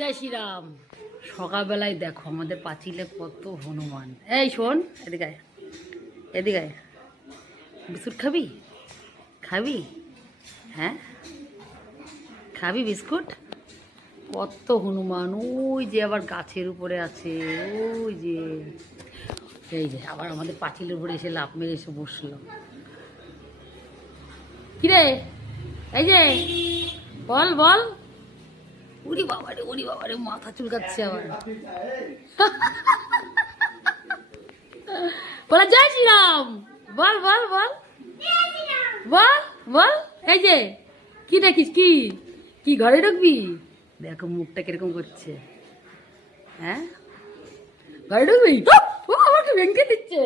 জয় শ্রীরাম। সকালবেলায় দেখো আমাদের পাঁচিলে কত হনুমান। এই শোন, এদিকে আয়, এদিকে আয়। বিস্কুট খাবি? খাবি? হ্যাঁ খাবি বিস্কুট? কত হনুমান, ওই যে আবার গাছের উপরে আছে, ওই যে এই যে আবার আমাদের পাঁচিলের উপরে এসে লাফ মেরে এসে বসলো। কিরে এই যে বল বল। উরি বাবারে মাথা চুলকাচ্ছে আবার। বলা জয় শ্রীরাম, বল বল বল বল বল। এই যে কি দেখিস, কি কি ঘরে ঢুকবি? দেখো মুখটা কিরকম করছে। হ্যাঁ ঘরে ঢুকবি? ও আমাকে ভেঙে দিচ্ছে,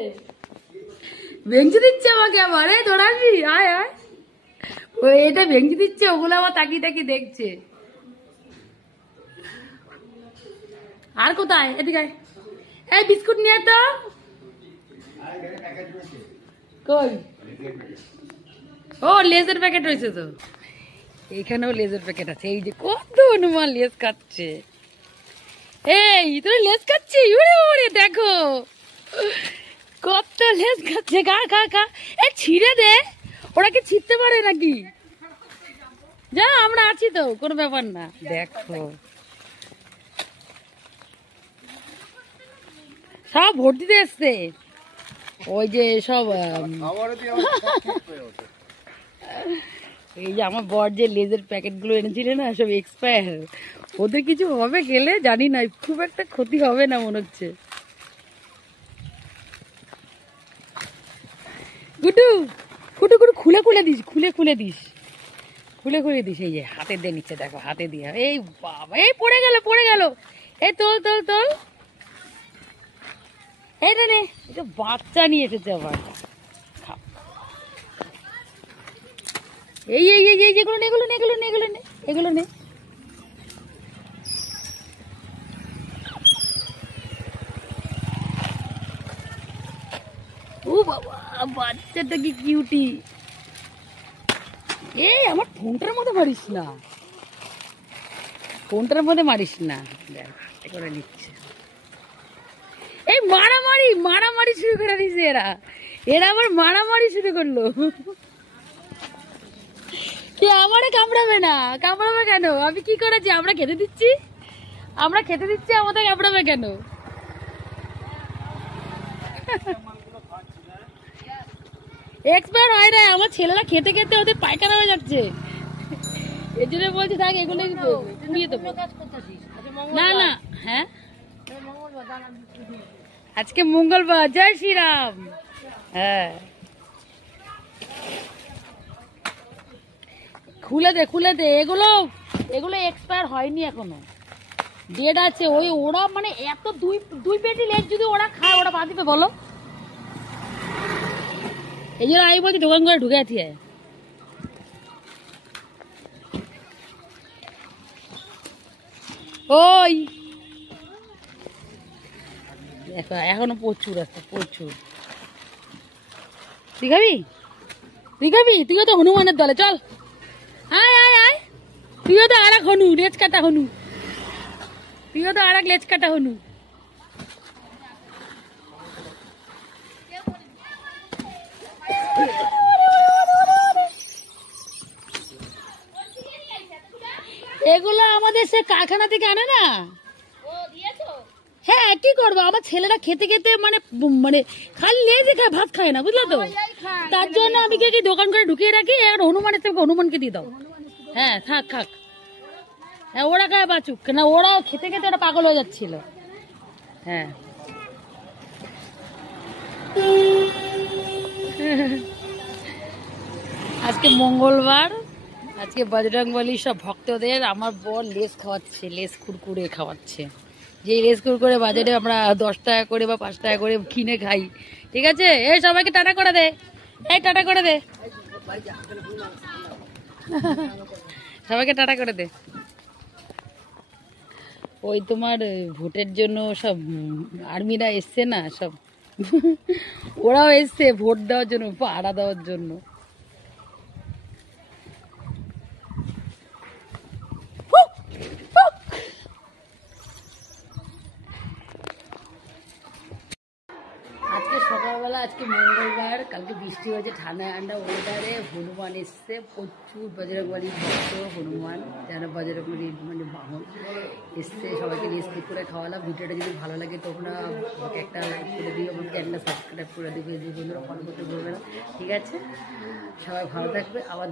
ভেঙে দিচ্ছে আমাকে আবার। এই ধরাবি, আয় আয়। ও এটা ভেঙে দিচ্ছে, ওগুলো আবার তাকিয়ে তাকিয়ে দেখছে। আর কোথায়? এদিকে এই বিস্কুট নিয়ে তো। কই? ও লেজের প্যাকেট রয়েছে তো, এইখানেও লেজের প্যাকেট আছে। এই যে কত হনুমান লেজ খাচ্ছে। এই তোর লেজ খাচ্ছি, ওরে ওরে দেখো কত লেজ খাচ্ছে। খা খা খা। এই ছিঁড়ে দে, ওরা কি ছিঁড়তে পারে নাকি? যা, আমরা আছি তো, কোনো ব্যাপার না। দেখো সব ভোট দিতে এসছে, ওই যে সব। এই যে আমার বর যে লেজের প্যাকেট গুলো এনেছিল না, সব এক্সপায়ার। ওদের কিছু হবে গেলে জানি না, খুব একটা ক্ষতি হবে না মনে হচ্ছে। গুটু গুটু গুটু খুলে খুলে দিস, খুলে খুলে দিস, খুলে খুলে দিস। এই যে হাতে দিয়ে নিচ্ছে, দেখো হাতে দিয়ে। এই বাবা, এই পড়ে গেল পড়ে গেল। এই তোল তোল তোল। এই নে, এটা বাচ্চা নিয়ে এসেছে আবার। এই এই এই এগুলো নে, এগুলো নে, এগুলো নে, এগুলো নে, এগুলো নে। ও বাবা, বাচ্চাটা কি কিউটি। এই আমার ফোনটার মধ্যে মারিস না, ফোনটার মধ্যে মারিস না। দেখ হাতে করে নিচ্ছে। এই মারামারি মারামারি শুরু করে দিছে এরা, এরা আবার মারামারি শুরু করলো। কে আমারে কামড়াবে না? কামড়াবে কেন? আমি কি করেছি? আমরা খেতে দিচ্ছি, আমরা খেতে দিচ্ছি, আমাদের কামড়াবে কেন? এক্সপায়ার হয় না, আমার ছেলেরা খেতে খেতে ওদের পায়খানা হয়ে যাচ্ছে। এই জন্য বলছি থাক, এগুলো পুড়িয়ে দেবো। না না, হ্যাঁ আজকে মঙ্গলবার। জয় শ্রীরাম। হ্যাঁ খুলে দে, খুলে দে। এগুলো এগুলো এক্সপায়ার হয়নি এখনো, ডেট আছে। ওই ওরা মানে এত দুই পেটি লেগ যদি ওরা খায়, ওরা বাঁধিবে বলো? এই জন্য আমি বলছি দোকান করে ঢুকে আছি। ওই দেখো এখনো প্রচুর আছে, প্রচুর। তুই খাবি? তুই খাবি? তুইও তো হনুমানের দলে, চল আয় আয় আয়। তুইও তো আর এক হনু, লেজ কাটা হনু। তুইও তো আর এক লেজ কাটা হনু। এগুলো আমাদের সে কারখানা থেকে আনে না। হ্যাঁ কি করবো, আমার ছেলেরা খেতে খেতে মানে মানে খালি লেজে খায়, ভাত খায় না, বুঝলো তো? তার জন্য আমি কি দোকান করে ঢুকিয়ে রাখি, আর হনুমানের থেকে হনুমানকে দিয়ে দাও। হ্যাঁ থাক থাক, হ্যাঁ ওরা খায় বাঁচুক না, ওরাও খেতে খেতে ওরা পাগল হয়ে যাচ্ছিল। হ্যাঁ আজকে মঙ্গলবার, আজকে বজরংবলী সব ভক্তদের আমার বর লেজ খাওয়াচ্ছে, লেজ কুরকুরে খাওয়াচ্ছে। যে লেজ কুরকুরে বাজারে আমরা 10 টাকা করে বা 5 টাকা করে কিনে খাই, ঠিক আছে? এই সবাইকে টাটা করে দে, এই টাটা করে দে, সবাইকে টাটা করে দে। ওই তোমার ভোটের জন্য সব আর্মিরা এসছে না সব, ওরাও এসছে ভোট দেওয়ার জন্য, পাহারা দেওয়ার জন্য। আজকে মঙ্গলবার, কালকে বৃষ্টি হয়েছে, ঠান্ডা ঠান্ডা ওয়েদারে হনুমান এসছে, প্রচুর বজরংবলী ভক্ত হনুমান, যেন বজরংবলী মানে বাহন এসছে, সবাইকে রেসিপি করে খাওয়ালাম। ভিডিওটা যদি ভালো লাগে তোমরা আমাকে একটা লাইক করে দিও, আমার চ্যানেলটা সাবস্ক্রাইব করে দিবে, যে বন্ধুরা ফলো করতে বলবে না। ঠিক আছে, সবাই ভালো থাকবে, আবার